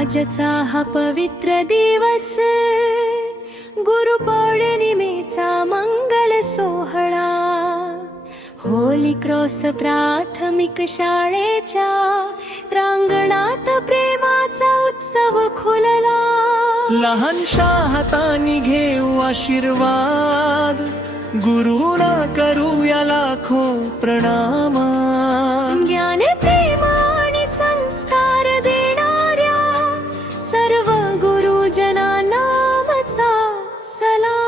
आजचा हा पवित्र दिवस गुरुपौर्णिमेचा मंगल सोहळा होली क्रॉस प्राथमिक शाळेच्या प्रांगणात प्रेमाचा उत्सव खुलला। लहानशा हातांनी घेऊ आशीर्वाद, गुरुना करूया लाखो प्रणाम। ज्ञान प्रेम आणि संस्कार देणाऱ्या सर्व गुरुजनांना आमचा सलाम।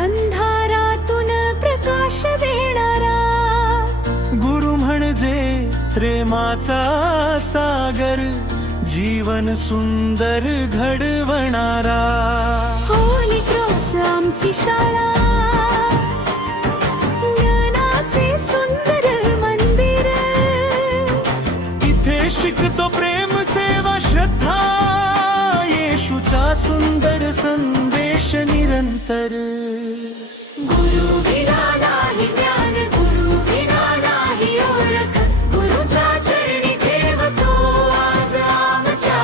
अंधारातून प्रकाश देणारा गुरु म्हणजे प्रेमाचा सागर, जीवन सुंदर घडवणारा। होली क्रॉस आमची शाळा, ज्ञानाचे सुंदर मंदिर। इथे शिकतो प्रेम, सेवा, श्रद्धा, येशूचा सुंदर संदेश निरंतर। गुरु विना नाही ज्ञान, गुरु विना नाही ओळख, गुरुच्या चरणी ठेवतो आज आमच्या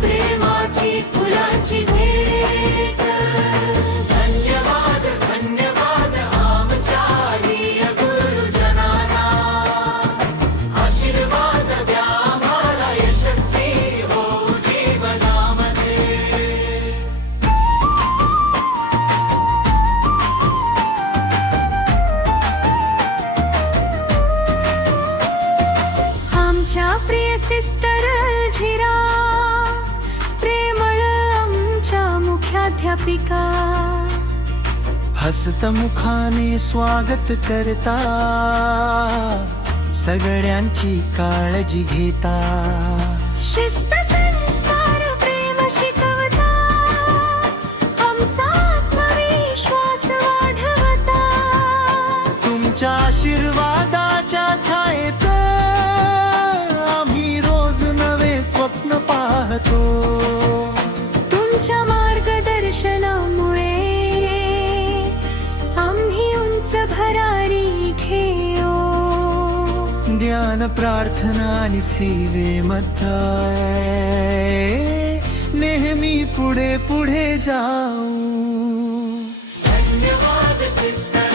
प्रेमाची फुलाची भेट। धन्यवाद धन्यवाद आमच्या प्रिय गुरुजनांना, आशीर्वाद द्या आम्हाला यशस्वी होऊ जीवनामध्ये। आमच्या प्रिय सिस्टर झिरा, प्रेमळ आमच्या मुख्याध्यापिका, हसतमुखाने स्वागत करता, सगळ्यांची काळजी घेता। शिस्त संस्कार प्रेम शिकवता, आमचा आत्मविश्वास वाढवता। तुमच्या आशीर्वादाच्या छायेत आम्ही रोज नवे स्वप्न पाहतो। तुमच्या मार्गदर्शनामुळे आम्ही उंच भरारी घेऊ। ध्यान, प्रार्थना आणि सेवेमध्ये नेहमी पुढे पुढे जाऊ। धन्यवाद सिस्टर,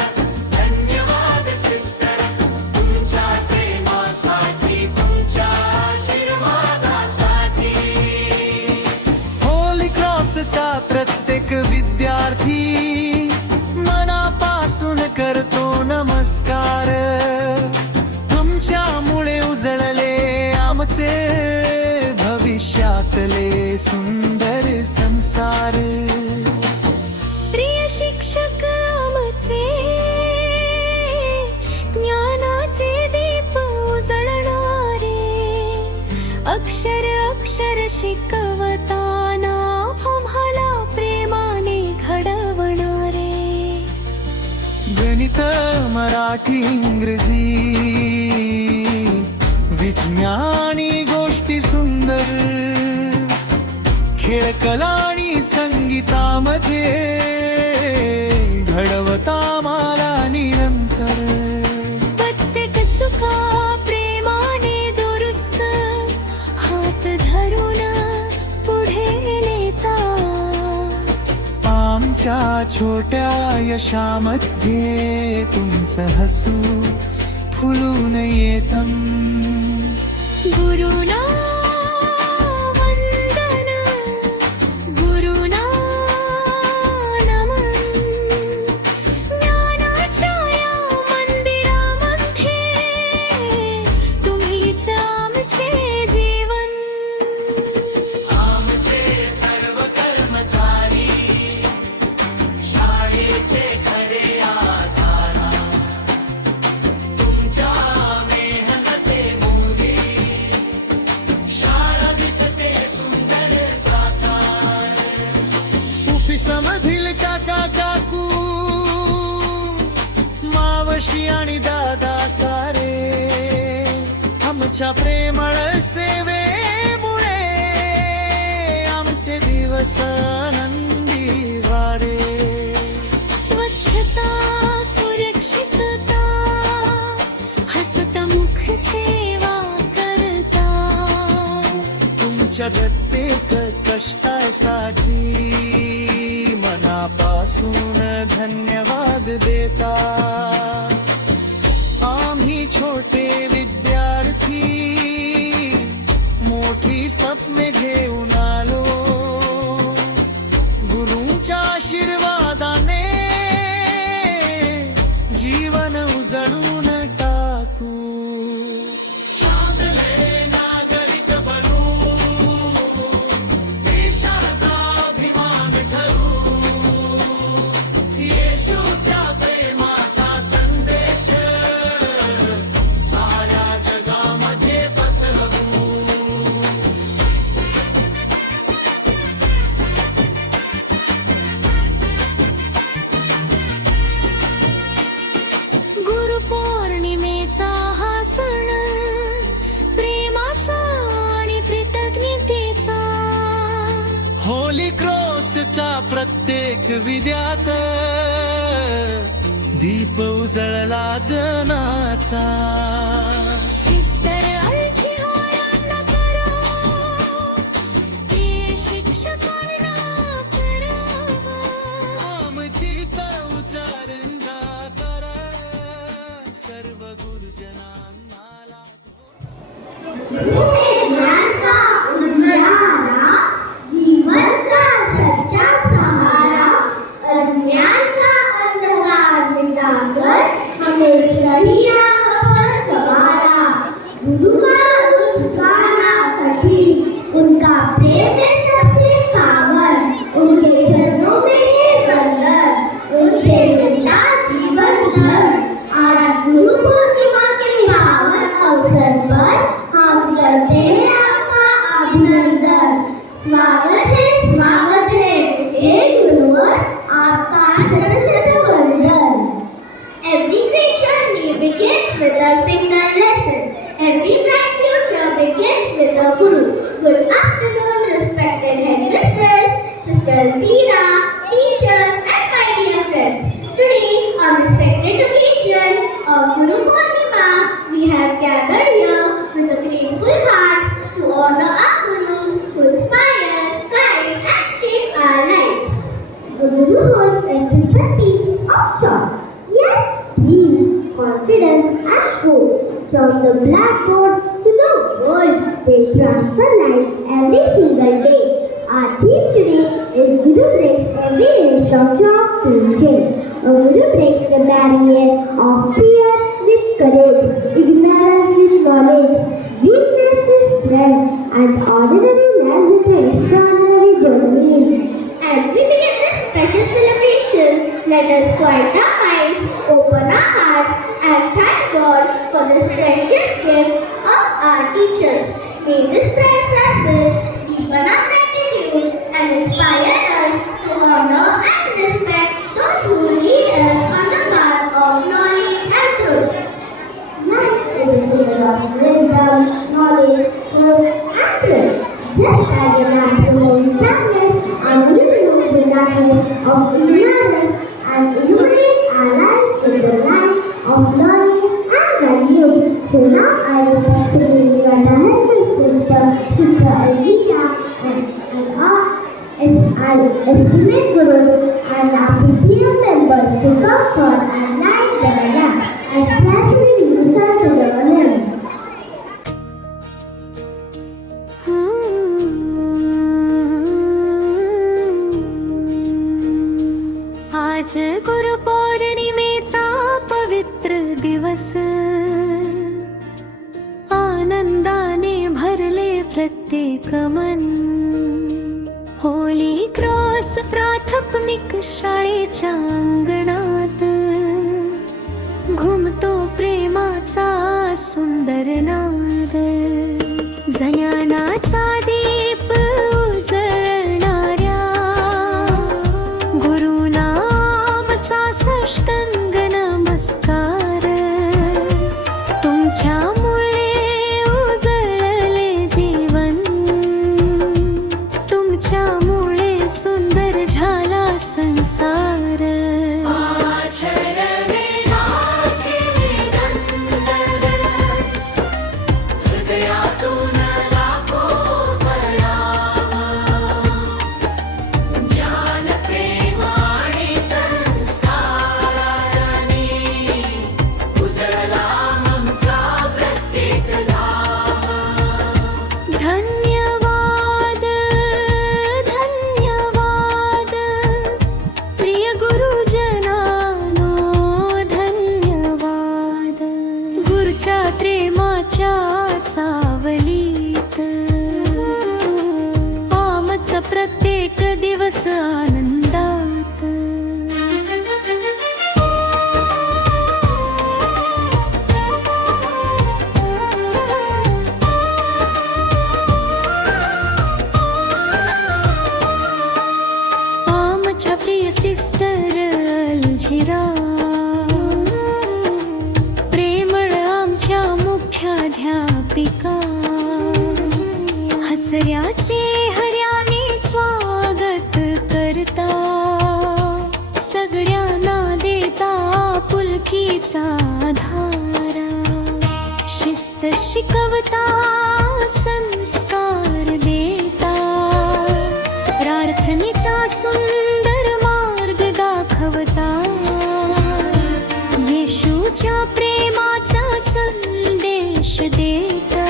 धन्यवाद सिस्टर, तुमच्या प्रेमासाठी, तुमच्या आशीर्वादासाठी। होली क्रॉसचा प्रत्येक विद्यार्थी मनापासून करतो नमस्कार। तुमच्यामुळे उजळले आमचे भविष्यातले सुंदर संसार। प्रिय शिक्षक आमचे, ज्ञानाचे दीप उजळणारे, अक्षर अक्षर शिकवताना आम्हाला प्रेमाने घडवणारे। गणित, मराठी, इंग्रजी, विज्ञानी गोष्टी सुंदर, खेळ, कला आणि संगीतामध्ये घडवता मला निरंतर। प्रत्येक चुका प्रेमाने दुरुस्त, हात धरून पुढे नेता। आमच्या छोट्या यशामध्ये तुमचं हसू फुलून येतं। गुरुना वंदन, गुरुना नमन, ज्ञानाच्या या मंदिरामध्ये तुम्हीच आमचे जीवन। आमचे सर्व कर्मचारी काकू मावशी आणि दादा सारे आमच्या प्रेमळ सेवेमुळे आमचे दिवस आनंदी वाढे. स्वच्छता सुरक्षितता हसतमुख सेवा करता तुमच्या प्रत्येक कष्टासाठी मनापासून धन्यवाद देता. आम्ही छोटे विद्यार्थी मोठी स्वप्ने घेऊन आलो. गुरूंच्या आशीर्वादाने जीवन उजळून टाकू. चांगले नागरिक बनू, देशाचा अभिमान ठरू. येशूच्या प्रेमाचा संदेश साऱ्या जगामध्ये पसरवू. गुरुपौर्णिमेचा हा सण प्रेमाचा आणि कृतज्ञतेचा. होली क्रॉसच्या प्रत्येक विद्यात दीप उजळला दनाचा. सिस्टर अल्झिहाळ्यांना करा, ते शिक्षकांना करावा. आमचीत उच्चारंदा करा सर्व गुरुजनांना ज्ञान का उजियारा, जीवन का सच्चा सहारा, अज्ञान का अंधकार मिटाकर हमें सही राह पर संवारा. गुरु का रुख झुकाना कठिन, उनका प्रेम है सबसे पावन. उनके चरणों में है बंधन, उनसे मिलता जीवन सर. आज गुरु पूर्णिमा के पावन अवसर पर हम करते हैं आपका अभिनंदन. स्वागत है हे गुरुवर, आपका शत शत वंदन. Every creature need begins with a single lesson. Every bright future begins with a guru. Good afternoon, respected headmistress, Sister Zira, teachers, and my dear friends. Today, on the sacred occasion of Guru Purnima, we have gathered here with a grateful hearts to honor our gurus who inspire, guide, and shape our lives. The Guru holds a simple piece of chalk, yet dreams, confidence, and hope. From the blackboard to the world, they transfer lives every single day. Our theme today is Guru breaks every inch of chalk to change. A Guru breaks the barrier of fear with courage, ignorance with knowledge, weakness with strength, and ordinary life with an extraordinary journey. As we begin this special celebration, let us quiet our minds, open our hearts, and thank God for this precious gift of our teachers. May this prayer service deepen our gratitude and inspire us to honor and respect those who lead us on the path of knowledge and truth. Life is full of wisdom, knowledge, hope, and truth. Just as the night removes darkness, and we remove the darkness of ignorance and illuminate our lives with the light of learning and value. So now I respectfully invite our helpful sister, Sister Elvira, and our estimate guru and our PTM members to come for and light the lamp, especially we listen to the hymn. आज गुरुपौर्णिमेचा पवित्र दिवस, आनंदाने भरले प्रत्येक मन. Holi cross प्राथमिक शाळेच्या अंगणात घुमतो प्रेमाचा सुंदर नाद. ज्ञानाचा दीप उजळणाऱ्या गुरुना सुंदर झाला संसार धन्यवाद धन्यवाद प्रिय गुरुजनानो धन्यवाद गुरुच्या प्रेमाच्या सावलीत आमचा प्रत्येक दिवस आनंदात आमच्या प्रिय सिस्टर अलझिरा प्रेमळ आमच्या मुख्याध्यापिका हसऱ्या चेहऱ्याने स्वागत करता सगळ्यांना देता पुलकीचा धारा शिस्त शिकवता संस्कार देता प्रार्थनेचा सुंदर मार्ग दाखवता येशूच्या प्रेमाचा संदेश देता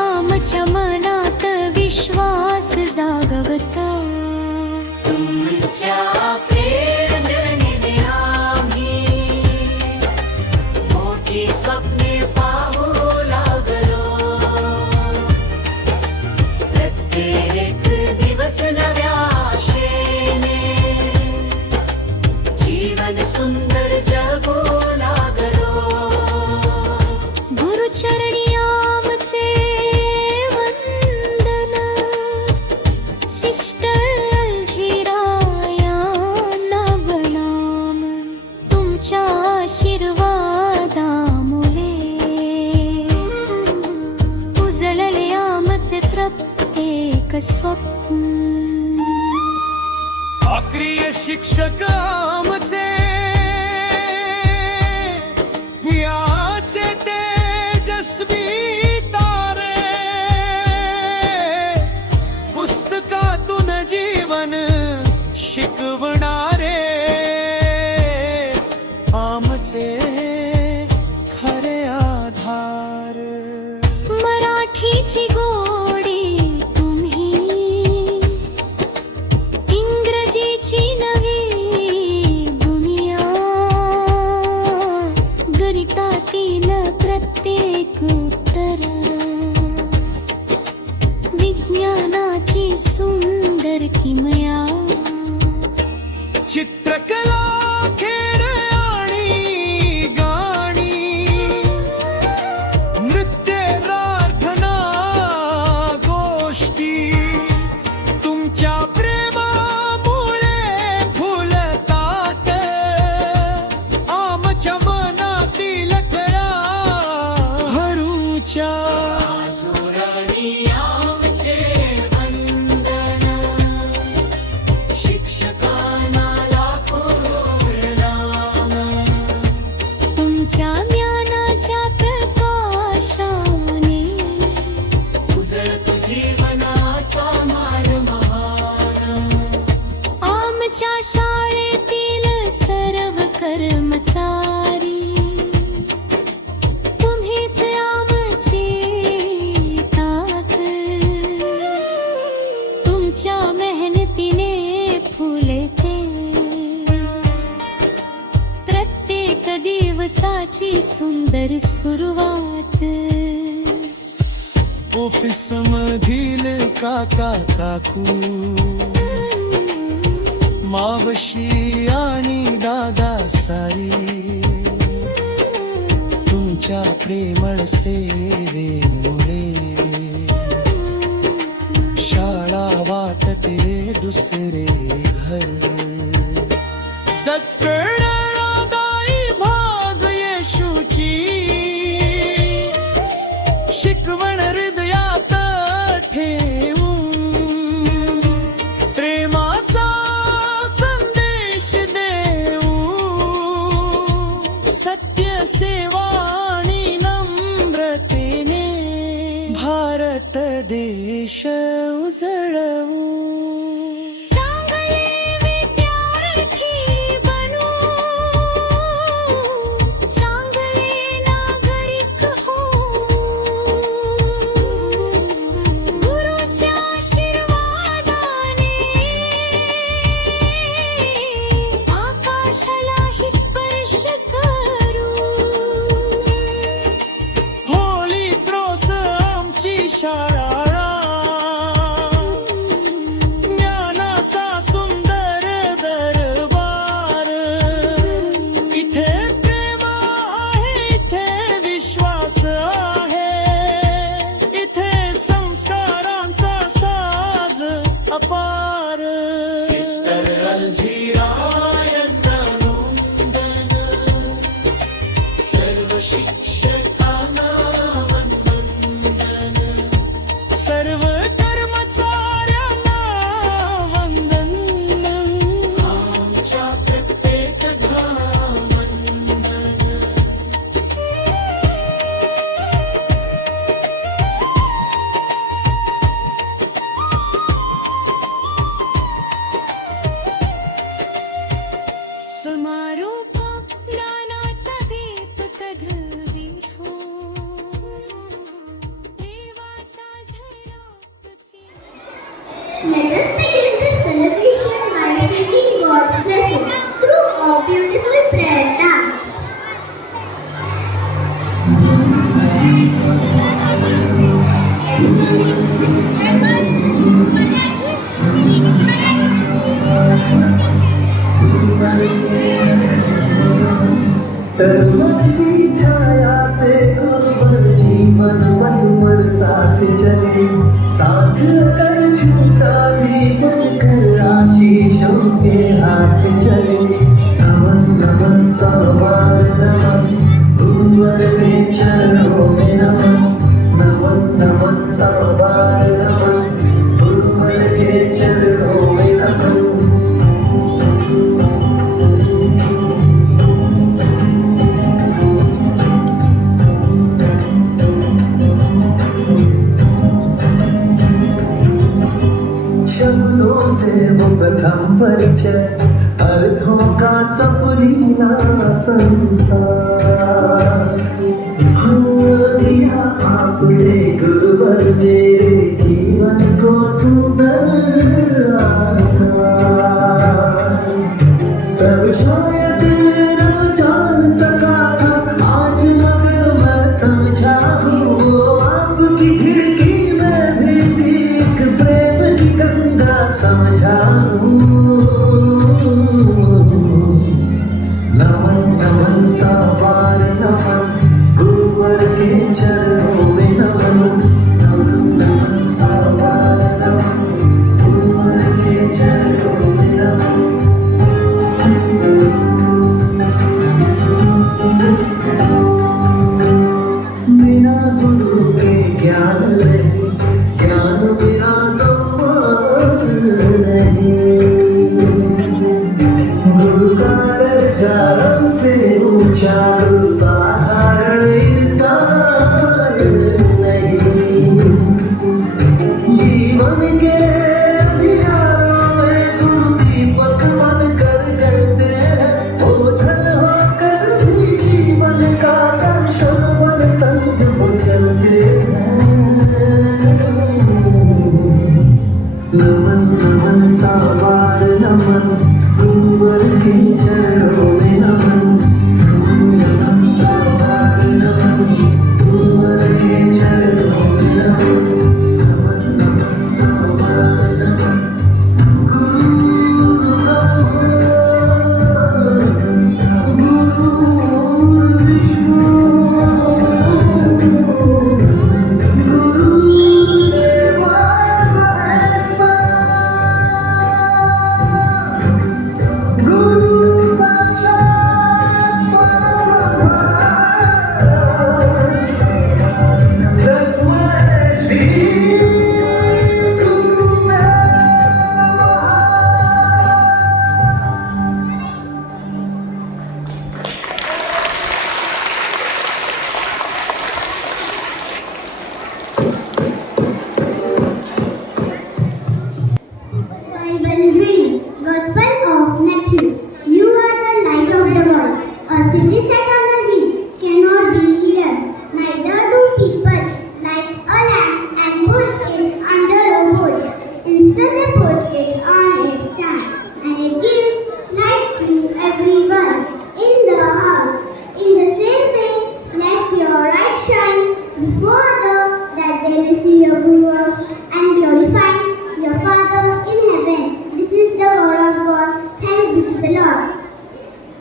आमच्या मनात विश्वास जागवता तुमच्या प्रेरणेने आम्ही मोठी स्वप्ने पाहू लागलो प्रत्येक दिवस नव्या आशेने जीवन सुंदर जगू लागलो गुरुचरणी आमचे वंदन सिस्टर अलझिरा यांना प्रणाम तुमच्या आशीर्वादामुळे उजळले आमचे प्रत्येक स्वप्न अक्रिय शिक्षक आमचे याचे तेजस्वी तारे पुस्तकातून जीवन शिकवणारे आमचे खरे आधार मराठीची गोडी तुम्ही इंग्रजीची नवी दुनिया गणितातील प्रत्येक उत्तर विज्ञानाची सुंदर किमया चित्रकला खेळ आणि गाणी नृत्य प्रार्थना गोष्टी तुमच्या प्रेमामुळे फुलतात आमच्या मनातील थरा हरूच्या आमचे वंदन शिक्षकांना लाखो प्रणाम तुमच्या ज्ञानाच्या प्रकाशाने उजळतो जीवनाचा मार्ग महान आमच्या शाळेतील सर्व कर्मचारी तुम्हीच आमची ताकद तुमच्या मेहनतीने फुलते प्रत्येक दिवसाची सुंदर सुरुवात ऑफिस मधील काका काकू मावशी आणि दादा सारी तुमच्या प्रेमळ सेवेमुळे शाळा वाटते दुसरे घर सगळ्यांदाई भाग येशूची शिकवण हृदयात ठेवून चले साथ अगर छूटा भी बनकर आशीषों के हाथ चले नमन नमन सवार नमन गुरुवर के चरणों में नमन नमन नमन सवार नमन गुरुवर के चरणों में नमन शब्दों से वो प्रथम परिचय अर्थों का सपनीला संसार हो दिया आपने गुरुवर मेरे जीवन को सुंदर आकार तब शायद न जान सका था आज मगर मैं समझा हूँ आपकी झिड़की में भी एक प्रेम की गंगा समझा हूँ नमन नमन सवार नमन गुरुवर के चरणों में नमन नमन नमन सवार नमन गुरुवर के चरणों में नमन बिना गुरु के ज्ञान नहीं ज्ञान बिना सम्मान नहीं गुरु का दर्जा से ऊंचा साधारण इंसान नहीं जीवन के अंधियारों में गुरु दीपक बनकर जलते हैं ओझल होकर भी जीवन का दर्शन बन संग वो चलते हैं नमन नमन सवार नमन गुरुवर के चरणों में नमन नमन नमन सवार नमन गुरुवर के चरणों में नमन नमन नमन सवार नमन गुरु ब्रह्मा गुरु विष्णु गुरुदेवा गुरु साक्षात परब्रह्मा तस्मै श्री गुरुवे नमः Bible reading, Gospel of Matthew. You are the light of the world. A city set on a hill cannot be hidden. Neither do people light a lamp and put it under a hood. Instead, they put it on its stand, and it gives light to everyone in the house. In the same way, let your light shine before others, that they may see your good works and glorify your Father in heaven. This is the word of God. Thanks be to the Lord.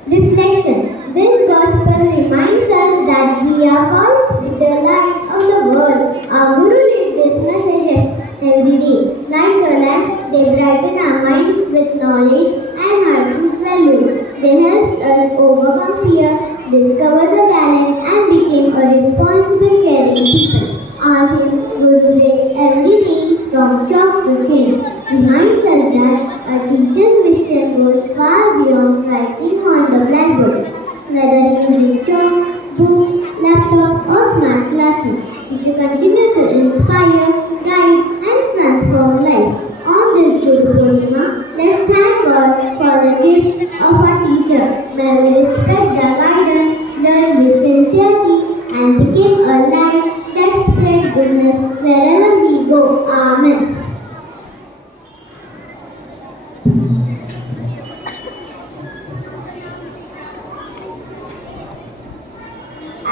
Reflection. This gospel reminds us that we are called to be the light of the world. Our Guru lived this message every day. Like a lamp, they brighten our minds with knowledge and heart with value. They help us overcome fear, discover the talent, and become a responsible, caring people. Our Guru takes every day from chalk to change. Reminds us that a teacher's mission goes far beyond writing on the blackboard. Whether using chalk, book, laptop, or smart classroom, teachers continue to inspire, guide, and transform lives. On this Guru Purnima, let's thank God for the gift of our teacher. May we respect the guidance, learn with sincerity, and become a light that spread goodness wherever we go. Amen.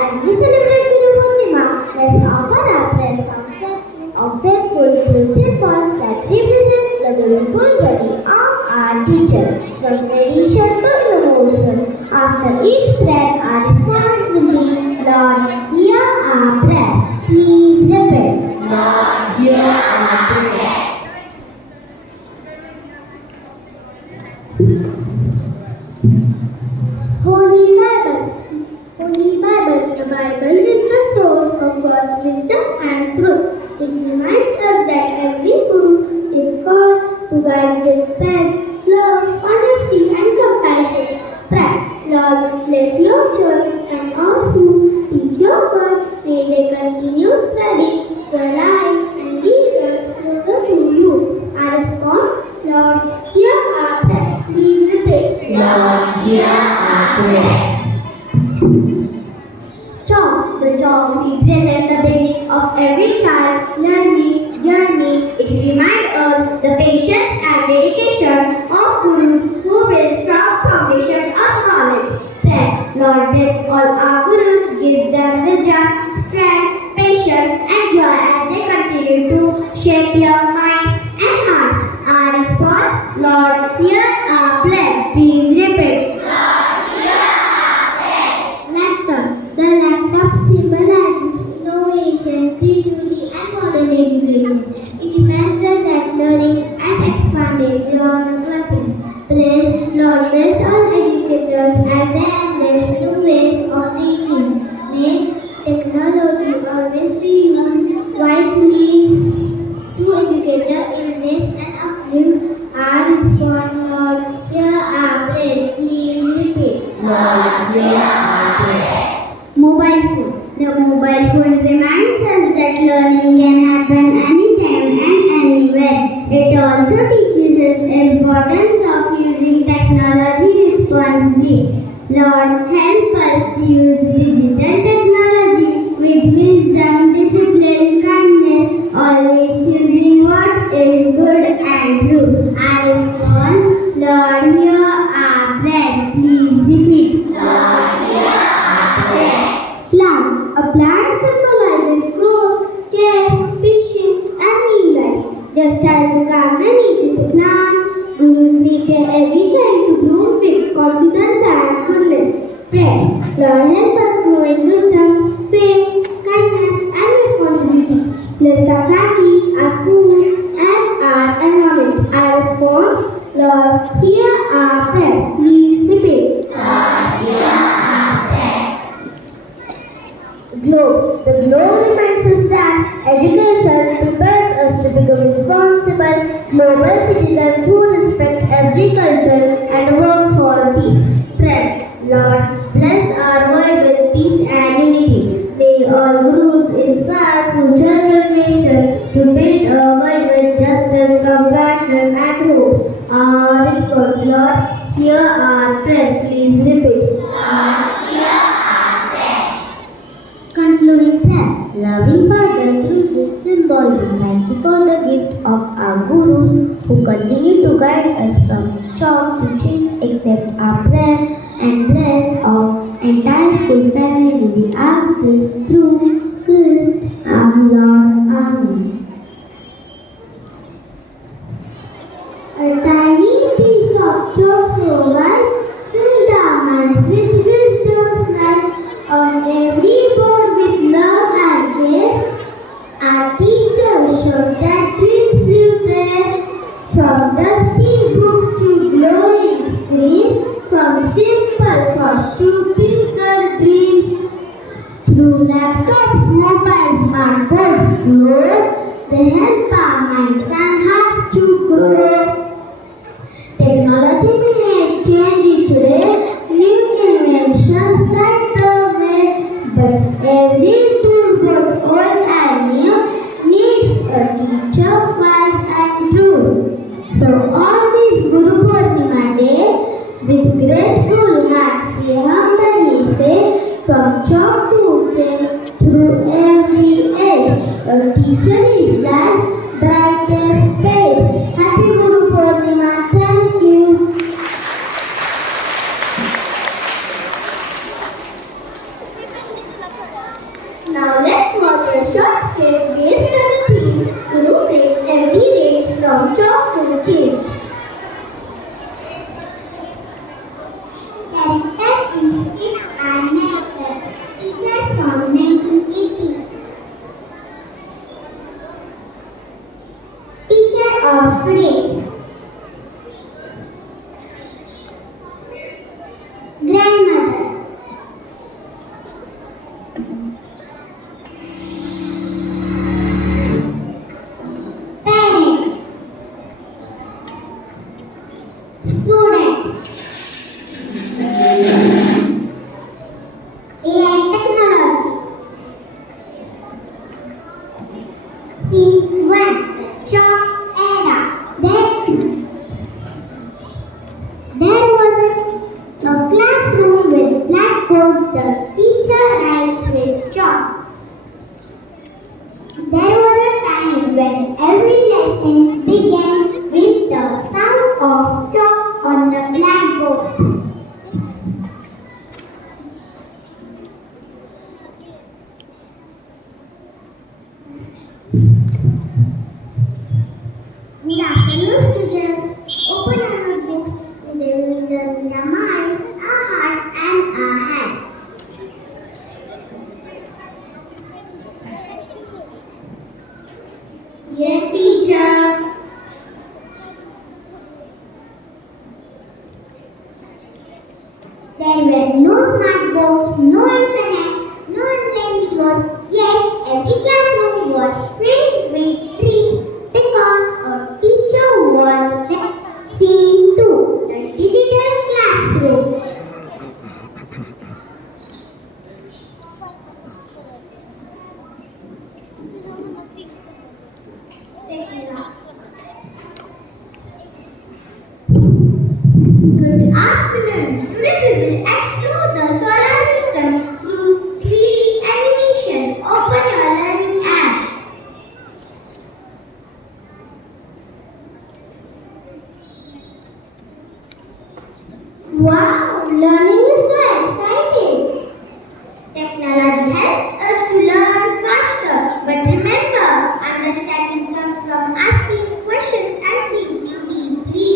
As we celebrate Guru Purnima, let's offer our prayers of faithful inclusive force that represents the beautiful journey of our teacher from tradition to innovation. After each prayer, our response will be, Lord, hear our prayer. Please repeat. Holy Bible. Holy Bible. The Bible is the source of God's wisdom and truth. It reminds us that every book is called to guide with faith, love, honesty, and compassion. Pray, Lord, bless your church and all who teach your word. May they continue spreading your light and lead us closer to you. Our response, Lord, hear our prayer. Please repeat. Lord, hear our prayer. Chalk. The chalk represents the beginning of every child's learning journey. It reminds us the patience and dedication of gurus who build strong foundation of knowledge. Pray, Lord, bless all our gurus, give them wisdom, strength, patience, and joy as they continue to shape your minds and hearts. Our response, Lord, hear our prayer. Please repeat. Laptop. The laptop symbolizes innovation, creativity, and modern education. It reminds us that learning has expanded beyond the classroom. Pray, Lord, bless all educators as they embrace new ways of teaching. May technology always be used wisely to educate the illness and uplift our response. Lord, hear our prayer. Please repeat. Lord, hear our prayer. Mobile phone. The mobile phone reminds us that learning can happen anytime and anywhere. It also teaches us the importance of using technology responsibly. Lord, help us to use digital technology with wisdom, discipline, kindness, always choosing what is good and true. Our response, Lord, hear our prayer. Please repeat. Plant. A plant symbolizes growth, care, patience, and new life. Just as a gardener needs a plant, gurus nurture every child to bloom with confidence and goodness. Pray, Lord, help us grow in wisdom, faith, kindness, and responsibility. Bless our families, our schools, and our environment. Our response, Lord, hear our prayer. Please repeat. Globe. The globe reminds us that education prepares us to become responsible global citizens who respect every culture and work for peace. Pray, Lord, bless our world with peace and unity. May all gurus inspire future generations to build a world with justice, compassion, and hope. Our response, Lord, hear our prayer. Please repeat. Concluding prayer. Loving Father, through this symbol, we thank you for the gift of our gurus who continue to guide us from chalk to change. Accept our prayer and bless our entire school family. We ask this through Christ our Lord. Amen. A tiny piece of chalk so white filled our minds with wisdom's light. On every board with love and care, our teachers showed that dreams live there. From dusty books to glowing screens, from simple thoughts to bigger dreams. Through laptops, mobiles, smartboards glow, they help our minds and hearts to grow. Technology may change each day, new inventions light the way, but every tool, both old and new, needs a teacher wise and true. So on this Guru Purnima day, with grateful hearts we humbly say, from chalk to chain, through every age, a teacher is life's brightest space. Happy Guru Purnima. Thank you. Now let's watch a short film based on the theme Guru breaks every range from chalk to change. Characters in script are narrators. Students. AI technology. C1. Chalk era. There was a classroom with blackboard. The teacher writes with chalk. There was a time when every lesson began with the sound of chalk on the blackboard. Good afternoon, students. Open our notebooks. Today we will learn with our minds, our hearts, and our hands. Yes, teacher. There were no smartphones, no internet, no online videos, yet every classroom was filled with trees because a teacher was there. C2, the digital classroom. Good afternoon. Today we will explore the solar system through 3D animation. Open your learning app. Wow, learning is so exciting. Technology helps us to learn faster. But remember, understanding comes from asking questions and thinking deeply.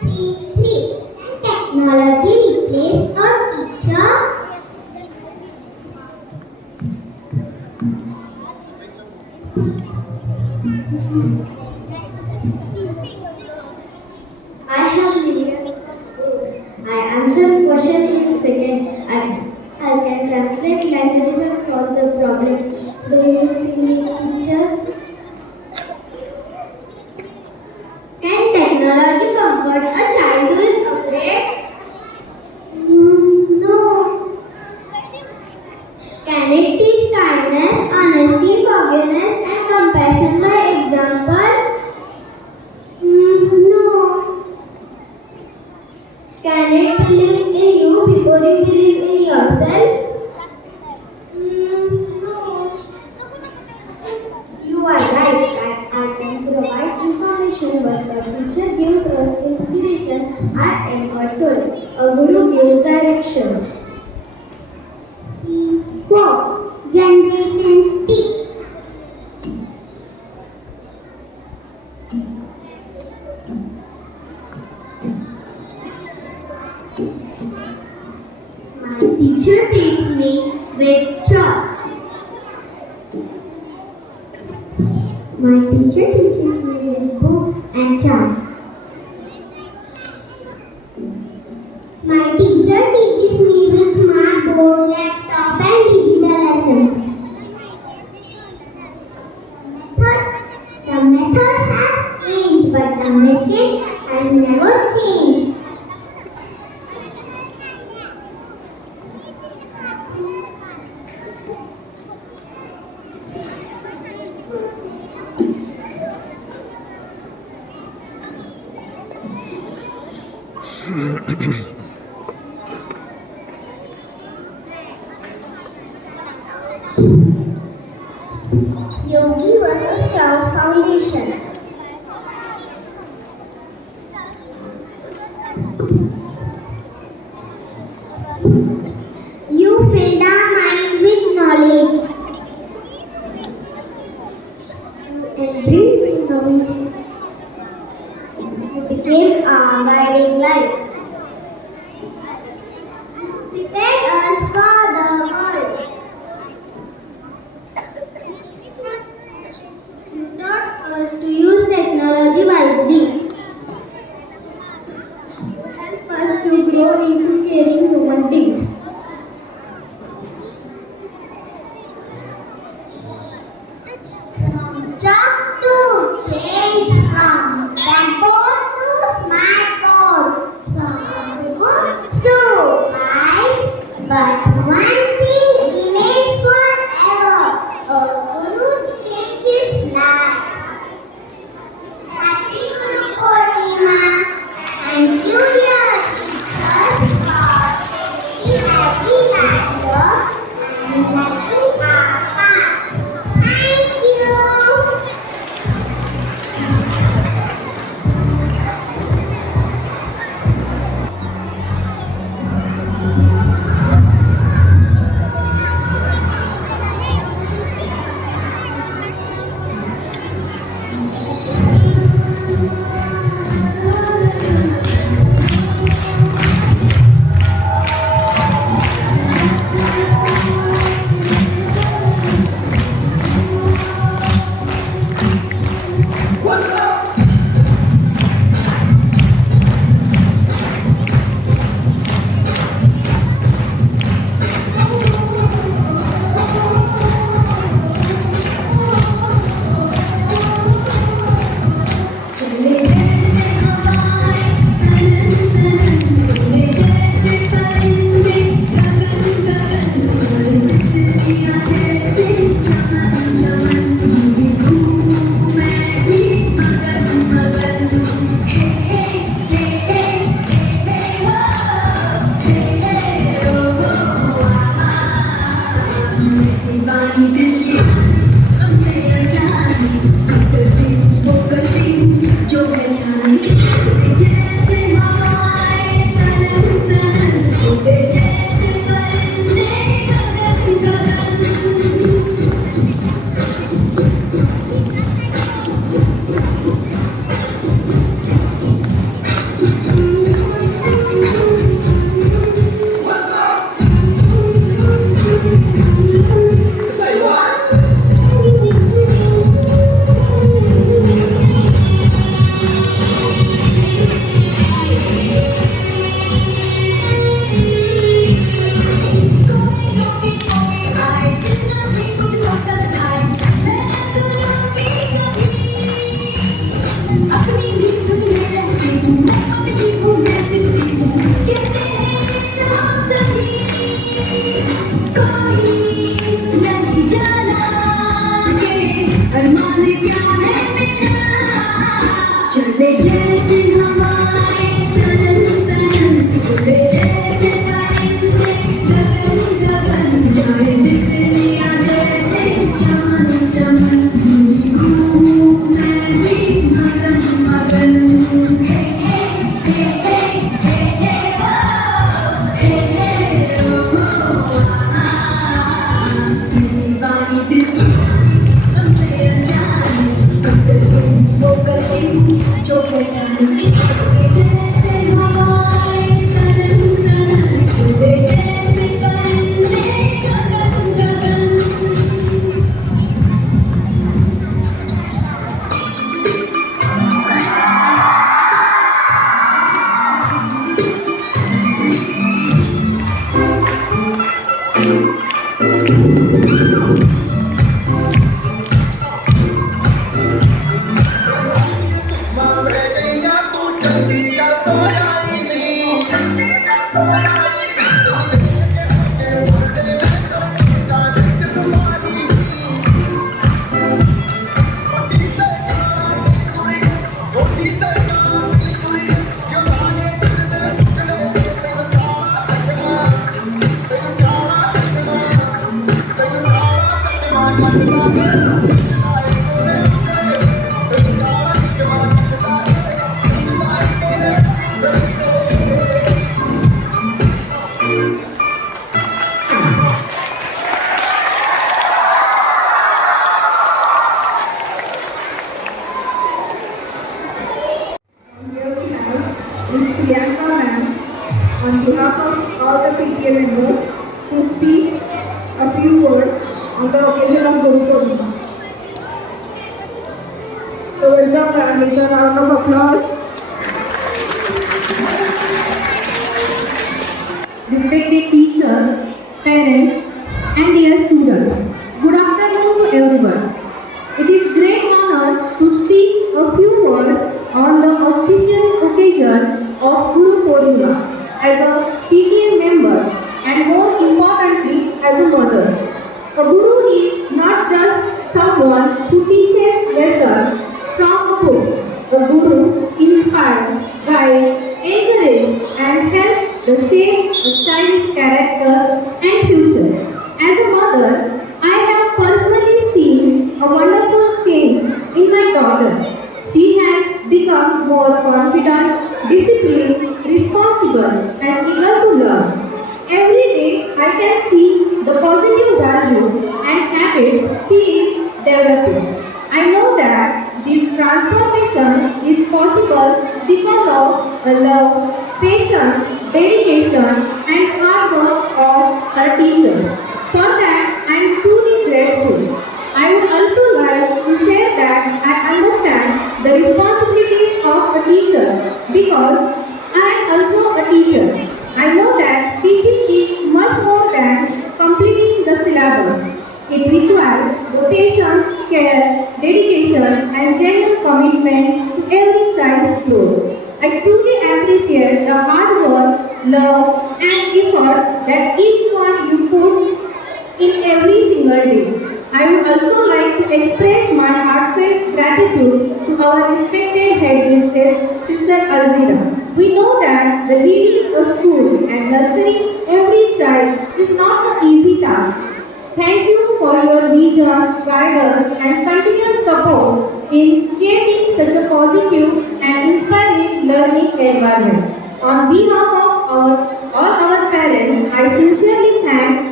Three. Technology replaces our teacher. I have millions of books. I answer questions in seconds. I can translate languages and solve the problems. Do you still need teachers? Can technology comfort a child who is afraid? No. Can it teach kindness, honesty, forgiveness, and compassion by example? No. Can it believe in you before you believe in yourself? No. You are right. I can provide information, but the teacher gives us inspiration. I am God told. A guru gives direction. 4. Generation P. My teacher treats me with chalk. My teacher teaches me with books and charts. My teacher teaches me with smart board, laptop, and digital lesson. The method has changed, but the message has never changed. Yogi was a strong foundation. You filled our mind with knowledge and brings innovation. You became our guiding light. You prepared us for the world. You taught us to use technology wisely. You help us to grow into caring human beings. What's up? चले जैसे हवाएं सनन सनन, उड़े जैसे परिंदे गगन गगन, उड़े तितलियां जैसे चमन चमन, घूमूं मैं भी मगन मगन। हे हे हे हे हे हे वो, हे हे ओ हो आहा, दीवानी दिल की हमसे अनजानी, करती वो करती जो है ठानी। जैसे हवाएं सनन सनन, उड़े जैसे परिंदे गगन गगन। What's up? Say what? कोई रोके कोई आए, जितना भी कुछ होता जाए, मैं न सुनूंगी कभी। अपनी ही धुन में रहती हूँ, मैं अगली हूँ, मैं जितनी हूँ, कहते हैं ना सभी। कोई नहीं जाना कि अरमान क्या है मेरा। चले जैसे हवाएं सनन सनन, उड़े जैसे परिंदे गगन गगन, जाए तितलियां जैसे चमन चमन, घूमूं मैं भी मगन मगन। हे हे हे हे हे हे वो, हे हे ओ हो आहा, दीवानी दिल की हमसे अनजानी, करती वो करती जो है ठानी। जैसे हवाएं सनन सनन, उड़े जैसे परिंदे गगन गगन। Here we have Ms. Priyanka ma'am on behalf of all the PTA members to speak a few words on the occasion of Guru Purnima. So welcome ma'am with a round of applause. Respected teachers, parents, and dear students, good afternoon to everyone. It is great honor to speak a few words on the auspicious occasion of Guru Purnima as a PTA member and more importantly as a mother. A guru is not just someone who teaches lessons from a book. A guru inspires, guides, encourages, and helps to shape a child's character and future. As a mother, I have personally seen a wonderful change in my daughter. She has become more confident, disciplined, responsible, and eager to learn. Every day, I can see the positive values and habits she is developing. I know that this transformation is is possible because of the love, patience, dedication, and hard work of her teachers. For that, I am truly grateful. I would also like to share that I understand the responsibilities of a teacher because I am also a teacher. I know that teaching is much more than completing the syllabus. It requires the patience, care, dedication, and genuine commitment to every child's growth. I truly appreciate the hard work, love, and effort that each one you put in every single day. I would also like to express my heartfelt gratitude to our respected headmistress, Sister Alzira. We know that the leading a school and nurturing every child is not an easy task. Thank you for your vision, guidance, and continuous support in creating such a positive and inspiring learning environment. On behalf of all our parents, I sincerely thank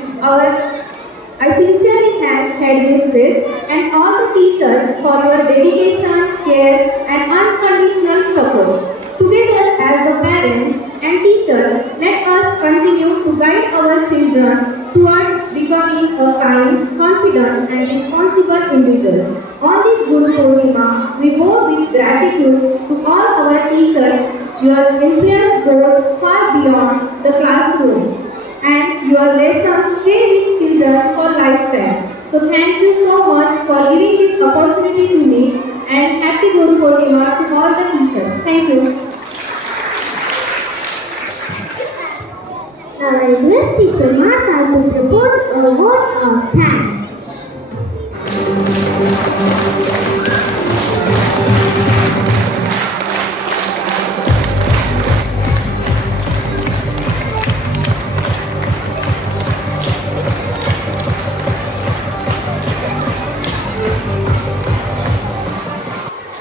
headmistress and all the teachers for your dedication, care, and unconditional support. Together as the parents and teachers, let us continue to guide our children towards becoming a kind, confident, and responsible individual. On this Guru Purnima, we bow with gratitude to all our teachers. Your influence goes far beyond the classroom, and your lessons stay with children for lifetime. So thank you so much for giving this opportunity to me, and happy Guru Purnima to all the teachers. Thank you. Now I request teacher Martha to propose a vote of thanks.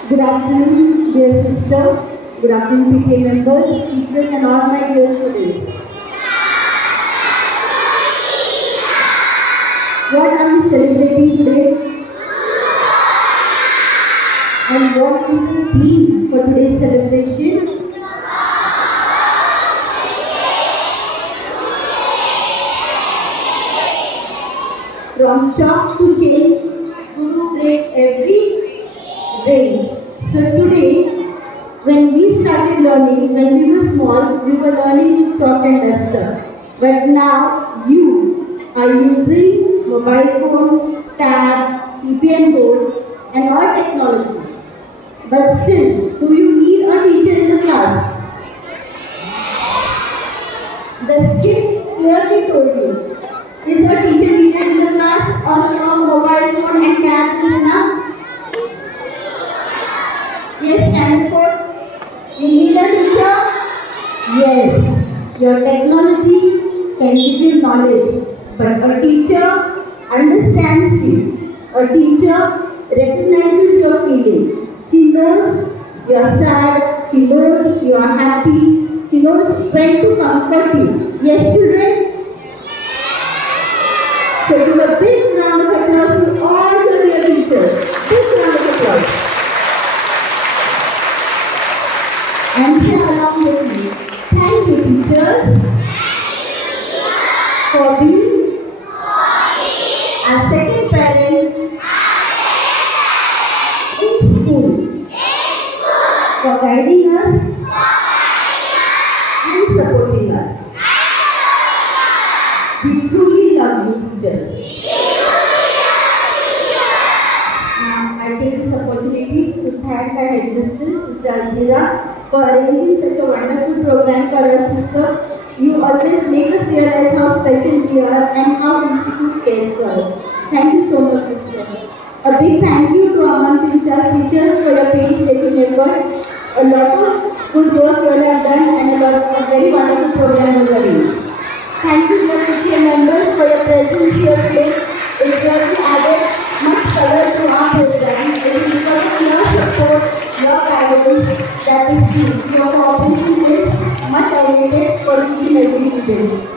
Good afternoon, dear sister. Good afternoon, PTA members, teachers, and all my dear students. What are we celebrating today? And what is the theme for today's celebration? From chalk to change, Guru breaks every range. So today, when we started learning, when we were small, we were learning with chalk and duster. But now you are using mobile phone, tab, CPN board, and all technology. But still, do you need a teacher in the class? The script clearly told you. Is a teacher needed in the class, or from mobile phone and tab is enough? Yes, stand for. You need a teacher? Yes. Your technology can give you knowledge, but a teacher understands you. A teacher recognizes your feeling. She knows you are sad, she knows you are happy, she knows when to comfort you. Yes, children? So give a big round of applause to all the dear teachers. Big round of applause. And say along with me, thank you teachers for being a second parent in school, for guiding us and supporting us. We truly love you teachers. Now I take this opportunity to thank our headmistress, Sister Alzira, for arranging such a wonderful program for us, sister. You always make us realize how special we are and how Institute cares for us. Thank you so much, sister. A big thank you to our monthly teachers for your painstaking effort. A lot of good work you all have done and a very wonderful program was arranged. Thank you, dear PTA members, for your presence here today. It really added much color to our program. It is because of your support, your guidance, that is key. Your cooperation is much awaited for each and every student.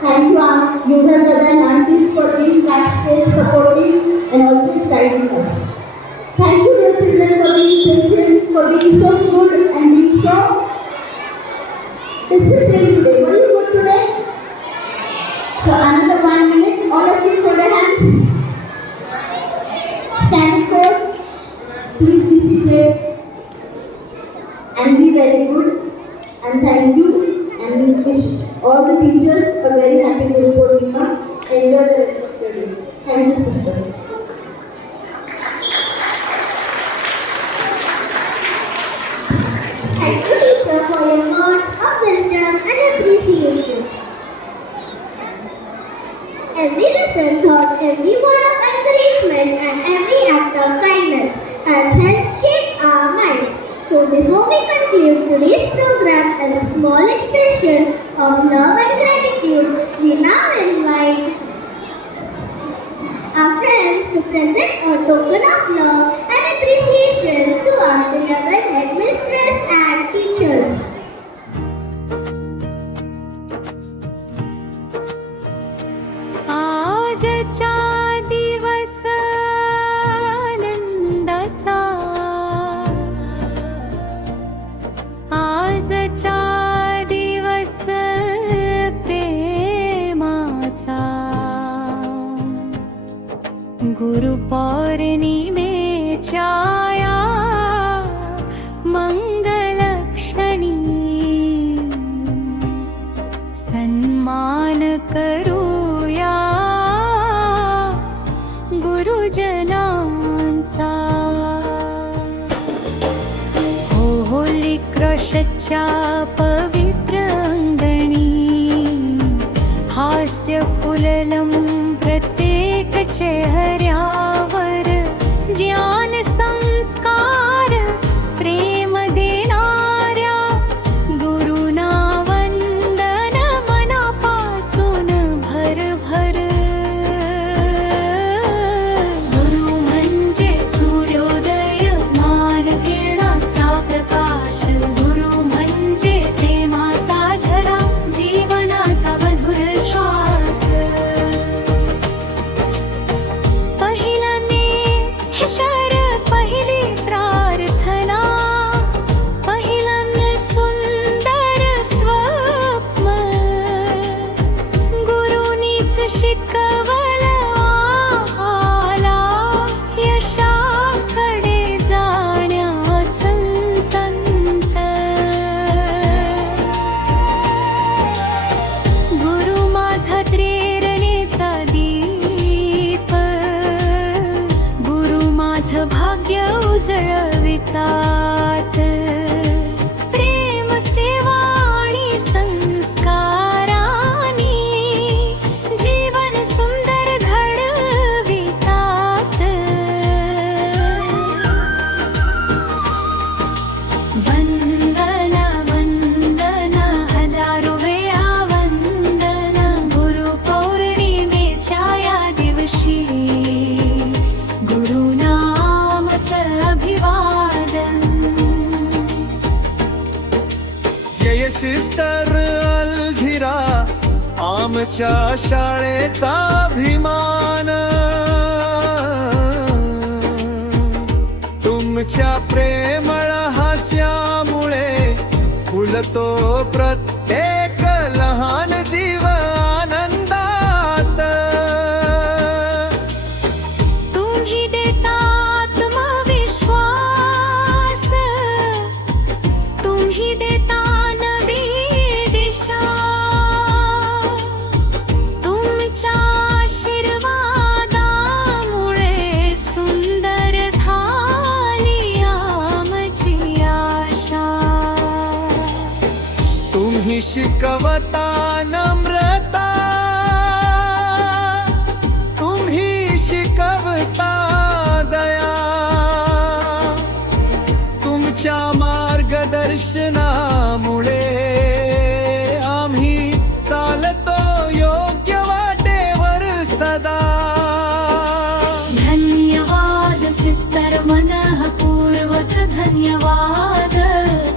Thank you, Aunt Yuga Dada and aunties, for being backstage, supporting, and always guiding us. Thank you, dear children, for being patient, for being so good and being so disciplined today. Were you good today? So another 1 minute. All of you hold your hands. Stand forth. Please be seated and be very good. And thank you. And wish all the teachers a very happy Guru Purnima. Enjoy the rest of your day. Thank you, sister. Thank you, teacher, for your words of wisdom and appreciation. Every lesson taught, every word of encouragement, and every act of kindness has helped shape our minds. So before we conclude today's program as a small expression of love and gratitude, we now invite our friends to present a token of love and appreciation to our beloved headmistress and teachers. आजचा दिवस आनंदाचा, आजचा दिवस प्रेमाचा, गुरुपौर्णिमेच्या या मंगलक्षणी सन्मान करूया गुरुजनांचा. होली क्रशच्या पवित्र अंगणी हास्य फुललं प्रत्येक चेहऱ्यावर. ज्ञान संस्कार प्रेम देणाऱ्या गुरुना वंदन मनापासून भरभर. गुरु म्हणजे सूर्योदय, मान किरणाचा प्रकाश. गुरु म्हणजे प्रेमाचा झरा, जीवनाचा मधुर श्वास. पहिल्याने शर पहिली प्रार्थना, पहिल्याने सुंदर स्वप्न. गुरुनीच शिकवलं आला, यशाकडे जाण्याचं तंत. गुरु माझा प्रेरणेचा दीप, गुरु माझं भाग्य उजळवितात. प्रेम सेवा आणि संस्कारांनी जीवन सुंदर घडवितात. वंदन वंदन हजारो वेळा वंदन, गुरुपौर्णिमेच्या या दिवशी गुरुनामचं अभिवादन. जय सिस्टर अलझिरा, आमच्या शाळेचा अभिमान. तुमच्या प्रेमळ हास्यामुळे फुलतो प्रत्येक लहान जीव आनंदात. तुम्ही देता आत्मविश्वास, तुम्ही देता नवी दिशा. तुमच्या आशीर्वादामुळे सुंदर झाली आमची आशा. तुम्ही शिकवता नम्रता, तुम्ही शिकवता दया. तुमच्या मार्गदर्शनामुळे आम्ही चालतो योग्य वाटेवर सदा. धन्यवाद सिस्टर, मनःपूर्वक धन्यवाद.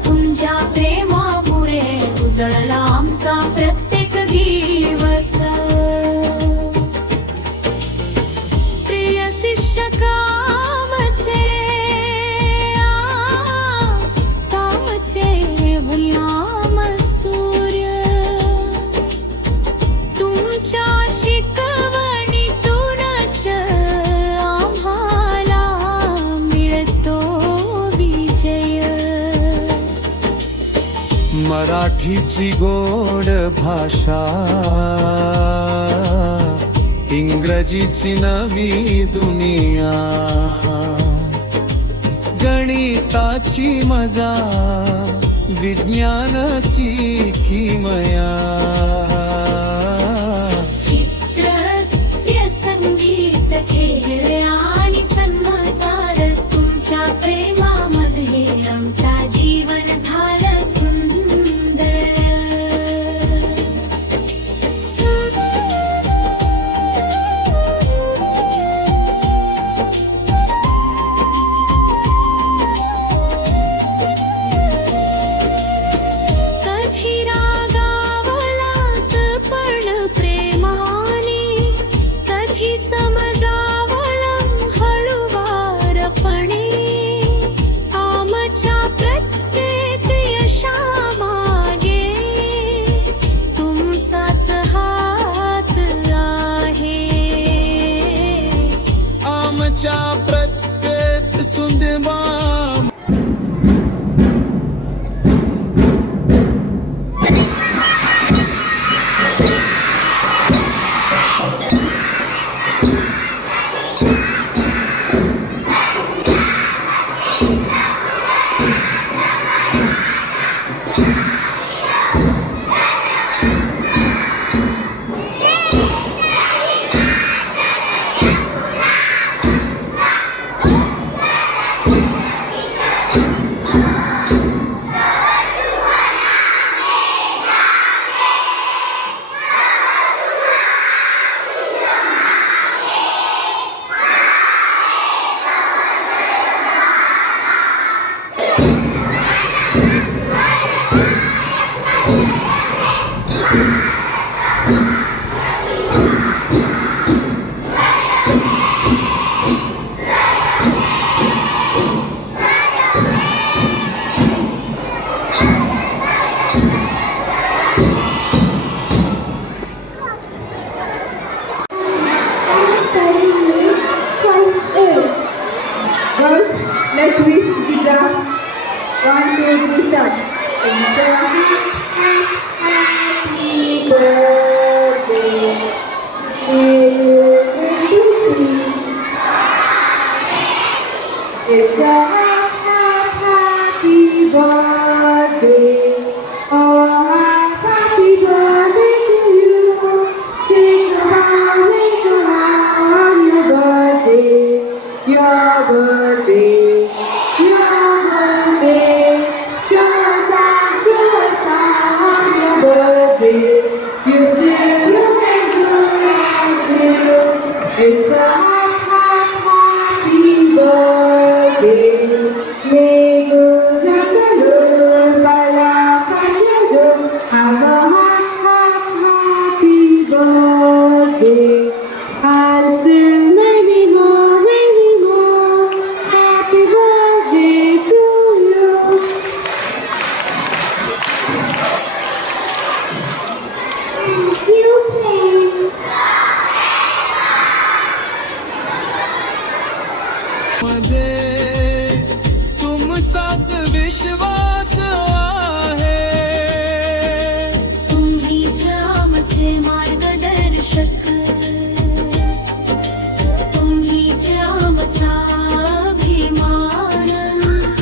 तुमच्या प्रेमामुळे उजळला आमचा मराठीची गोड भाषा, इंग्रजीची नवी दुनिया, गणिताची मजा, विज्ञानाची किमया. चित्रनृत्य संगीत खेळ आणि संसार तुमच्या प्रेमामध्ये आमचा जीवन झालं सुंदर. कधी रागावलात पण प्रेमाने, कधी समजावलं हळुवारपणे. आमच्या प्रत्येक यशामागे तुमचाच हात आहे. आमच्या प्रत्येक सुंदमा Girls, let's wish Gita. 1, 2, 3, start. Happy birthday to you. It's a happy birthday. Oh, happy birthday to you. Sing around on your birthday. Your birthday, your birthday, Shanta on your birthday. You still can do it. It's a happy birthday.